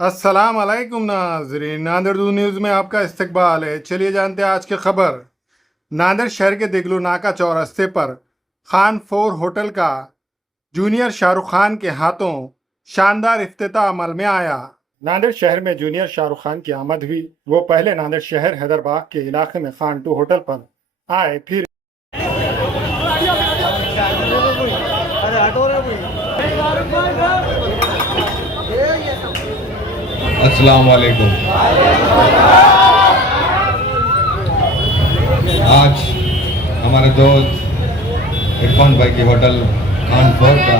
अस्सलाम वालेकुम नाजरीन, नांदेड़ न्यूज़ में आपका इस्तकबाल है। चलिए जानते हैं आज की खबर। नांदेड़ शहर के दिगलू नाका चौरस्ते पर खान फोर होटल का जूनियर शाहरुख खान के हाथों शानदार इफ्तिताह अमल में आया। नांदेड़ शहर में जूनियर शाहरुख खान की आमद हुई। वो पहले नांदेड़ शहर हैदराबाद के इलाके में खान टू होटल पर आए, फिर अस्सलाम वालेकुम। आज हमारे दोस्त इरफान भाई की होटल खान फोर का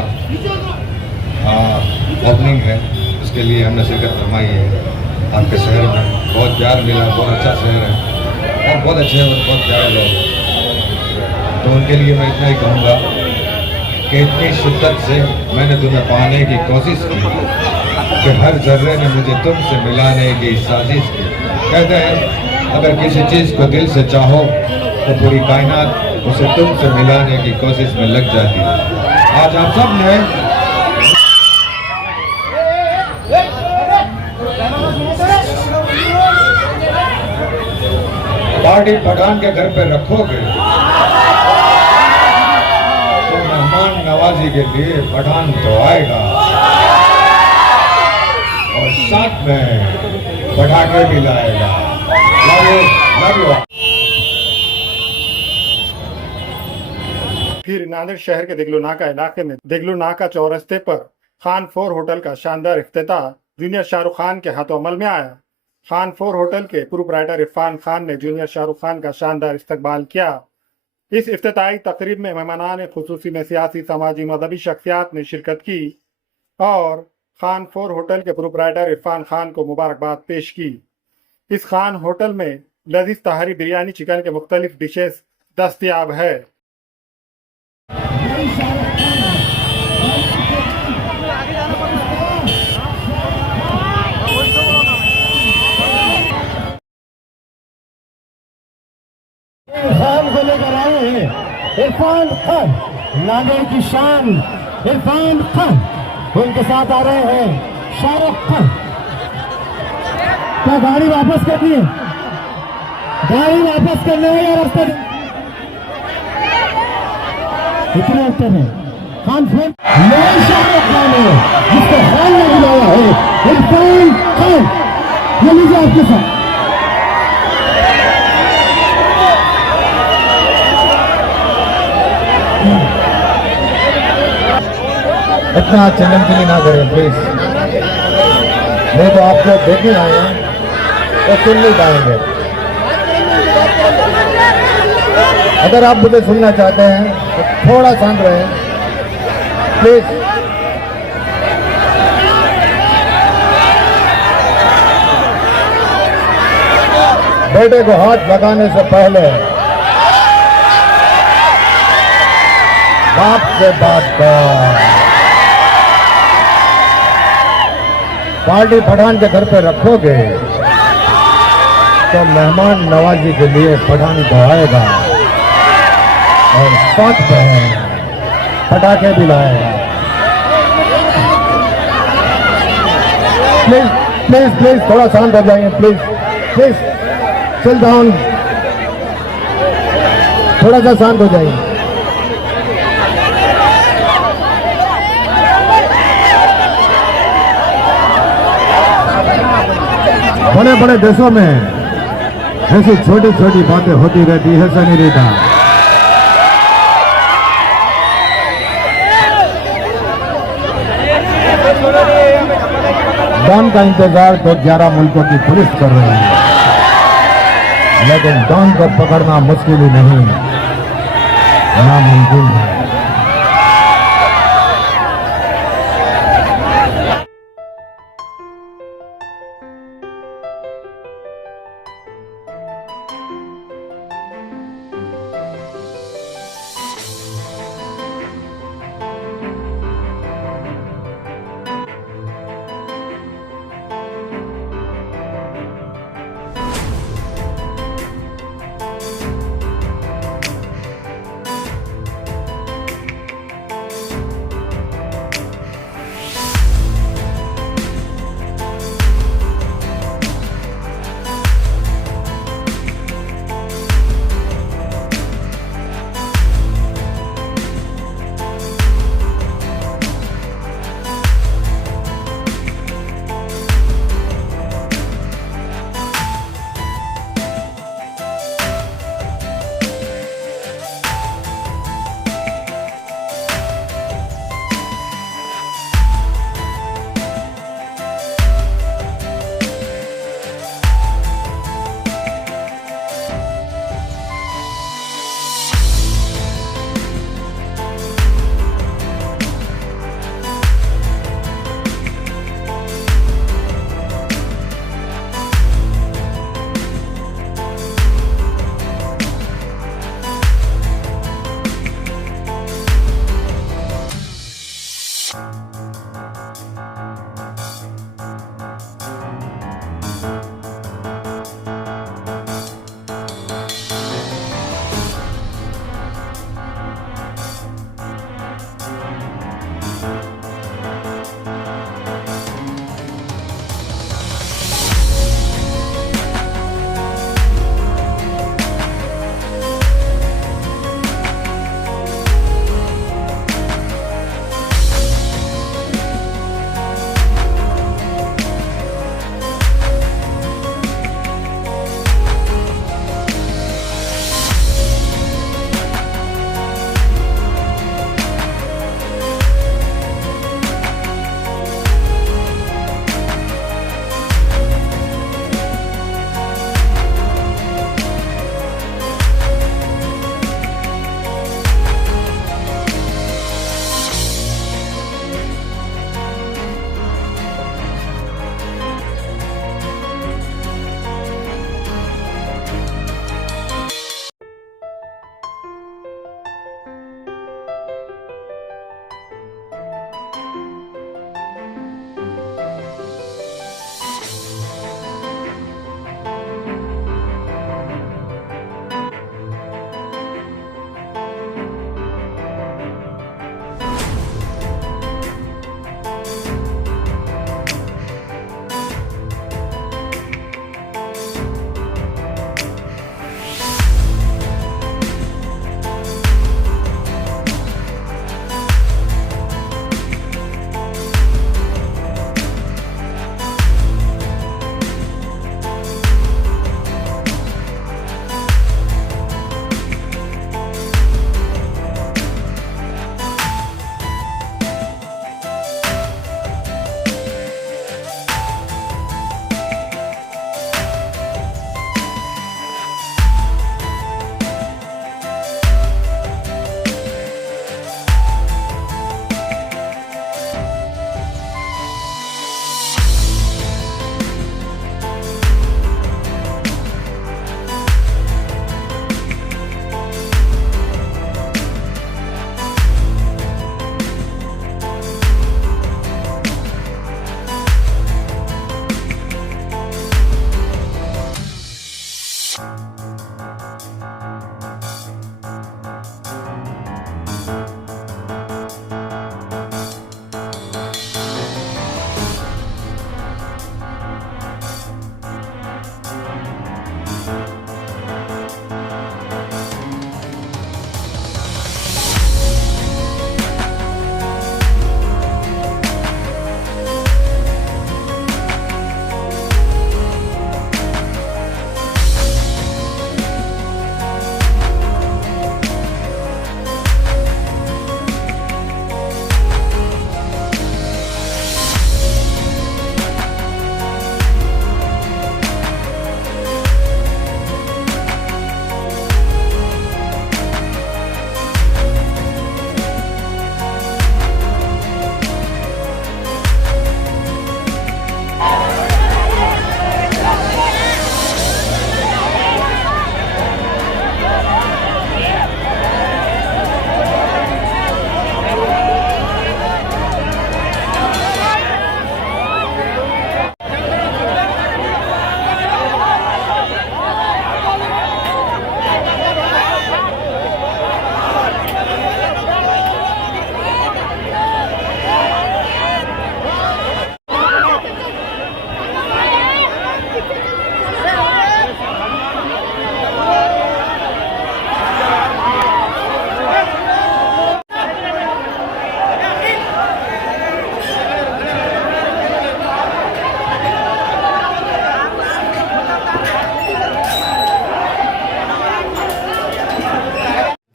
ओपनिंग है, उसके लिए हमने शिरकत फरमाई है। आपके शहर में बहुत प्यार मिला, बहुत अच्छा शहर है और बहुत अच्छे और बहुत प्यारे लोग हैं। तो उनके लिए मैं इतना ही कहूँगा कि इतनी शिद्दत से मैंने तुम्हें पाने की कोशिश की कि हर जर्रे ने मुझे तुमसे मिलाने की साजिश की। कहते हैं अगर किसी चीज़ को दिल से चाहो तो पूरी कायनात उसे तुमसे मिलाने की कोशिश में लग जाती है। आज आप सब ने पार्टी पठान के घर पे रखोगे तो मेहमान नवाजी के लिए पठान तो आएगा और साथ में पटाखे भी लाएगा। Love you. फिर नांदेड़ शहर के दिगलू नाका इलाके में दिगलू नाका चौरस्ते पर खान फोर होटल का शानदार इफ्तिताह जूनियर शाहरुख खान के हाथों अमल में आया। खान फोर होटल के प्रोप्राइटर इरफान खान ने जूनियर शाहरुख खान का शानदार इस्तकबाल किया। इस इफ्तिताई तकरीब में मेहमानान खुसूसी में सियासी, समाजी, मजहबी शख्सियात ने शिरकत की और खान फोर होटल के प्रोप्राइटर इरफान खान को मुबारकबाद पेश की। इस खान होटल में लजीज तहारी बिरयानी चिकन के मुख्तलिफ डिशेस दस्तयाब है। खान को लेकर आए हैं इरफान खान, नांदेड़ की शान इरफान खान। उनके साथ आ रहे हैं शाहरुख खान। क्या गाड़ी वापस करनी है? गाड़ी वापस करने है या रास्ता इतने अंतर है। खान फोन नए शाहरुख खान है जिसको खान ने बुलाया है इरफान खान। ये लीजिए आपके साथ। इतना चिल्लम ना करें प्लीज, नहीं तो आप लोग देखने आए हैं तो सुन नहीं पाएंगे। अगर आप मुझे सुनना चाहते हैं तो थोड़ा शांत रहें प्लीज। बेटे को हाथ लगाने से पहले बाप से बात कर। पार्टी पठान के घर पे रखोगे तो मेहमान नवाजी के लिए पठान तो आएगा और साथ में पटाखे भी लाएगा। प्लीज प्लीज प्लीज थोड़ा शांत हो जाइए प्लीज प्लीज। चिल डाउन, थोड़ा सा शांत हो जाइए। बड़े बड़े देशों में ऐसी छोटी छोटी बातें होती रहती है सनीरिता। डॉन का इंतजार तो 11 मुल्कों की पुलिस कर रही है, लेकिन डॉन को पकड़ना मुश्किल ही नहीं, नामुमकिन है।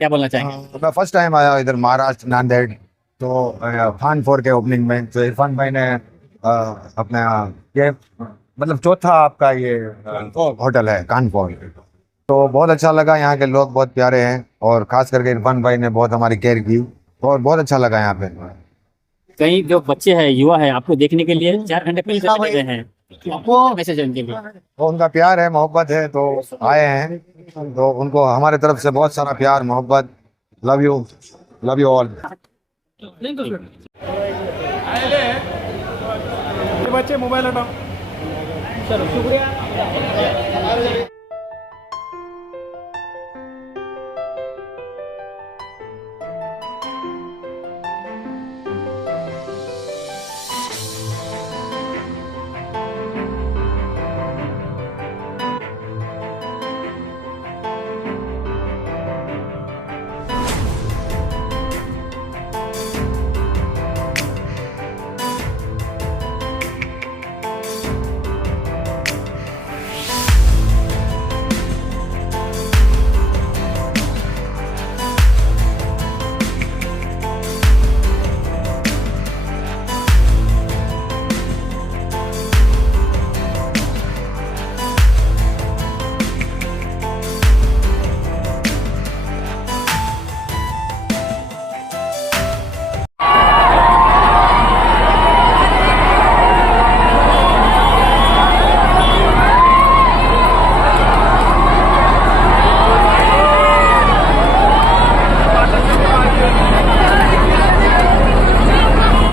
क्या बोलना चाहेंगे? मैं फर्स्ट टाइम आया इधर महाराष्ट्र नांदेड़, तो खान 4 के ओपनिंग में तो इरफान भाई ने अपना ये मतलब चौथा आपका ये होटल है खान 4, तो बहुत अच्छा लगा। यहाँ के लोग बहुत प्यारे हैं और खास करके इरफान भाई ने बहुत हमारी केयर की और बहुत अच्छा लगा यहाँ पे। कई जो बच्चे हैं, युवा है, आपको देखने के लिए 4 घंटे पहले से लगे हुए हैं, आपको मैसेज है उनके लिए? तो उनका प्यार है, मोहब्बत है, तो आए हैं, तो उनको हमारे तरफ से बहुत सारा प्यार मोहब्बत। Love you all. बच्चे मोबाइल हटाओ।